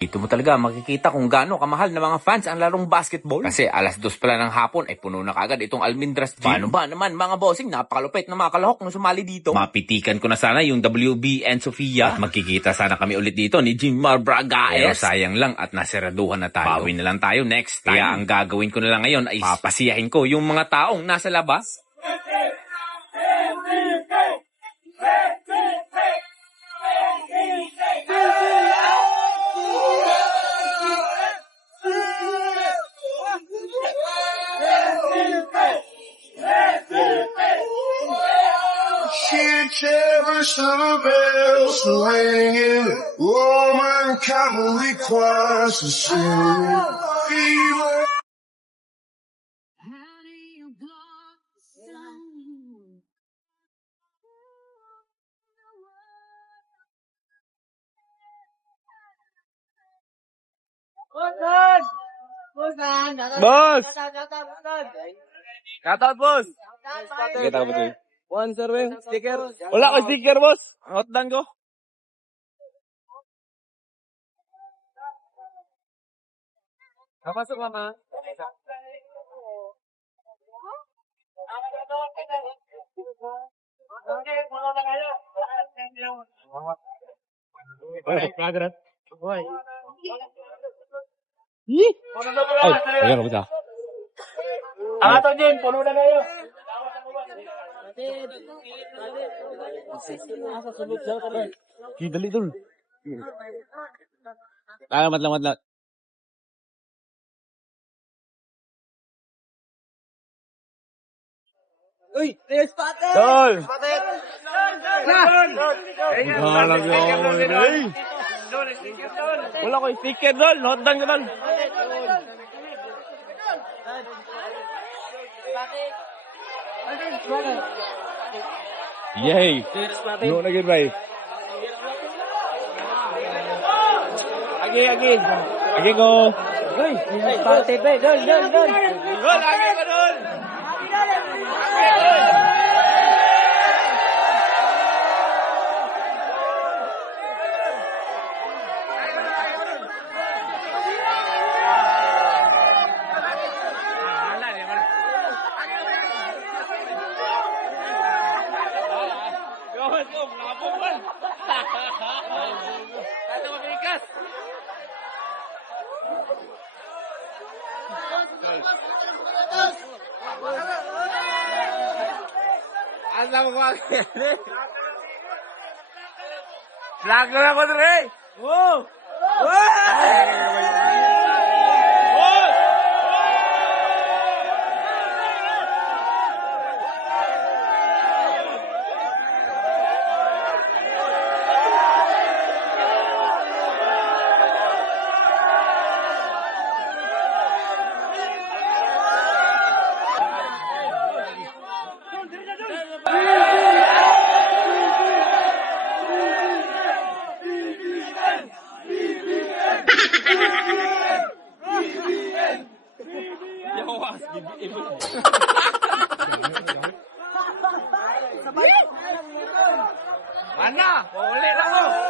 Dito mo talaga makikita kung gaano kamahal ng mga fans ang larong basketball. Kasi alas 2 pala ng hapon ay puno na kagad itong Almendras Gym. Paano ba naman mga bossing, napakalupit na mga kalahok na sumali dito. Mapitikan ko na sana yung WB and Sofia. At magkikita sana kami ulit dito ni Jimar Bragaes. Pero sayang lang at nasiraduhan na tayo. Bawi na lang tayo next time. Kaya ang gagawin ko na lang ngayon ay papasiyahin ko yung mga taong nasa labas. Cherish the bells ringing, Roman Catholic choirs to sing. Fever. How do you block the sun? Boss! Shoutout, boss! Kita ko ba ito? One, sir, sticker. Wala ko sticker, boss. Hotdan ko. Kapasok, mama. Kagrat. Ay, ayan, kita. Ato, Jim, puno na kayo. Dali dul. Lamat. Uy, spotted! Dol! Spotted! Halag yun. Wala ko sticker, Dol. Hotdan ko, Dol. Yay! No na good, bye. Agi ko. Uy, spotted ba? Dol! Dol, agi ko, Dol. Asa mo ko agad? Vlog na lang ko, Dre! Wow! Mana? Boleh lah tu.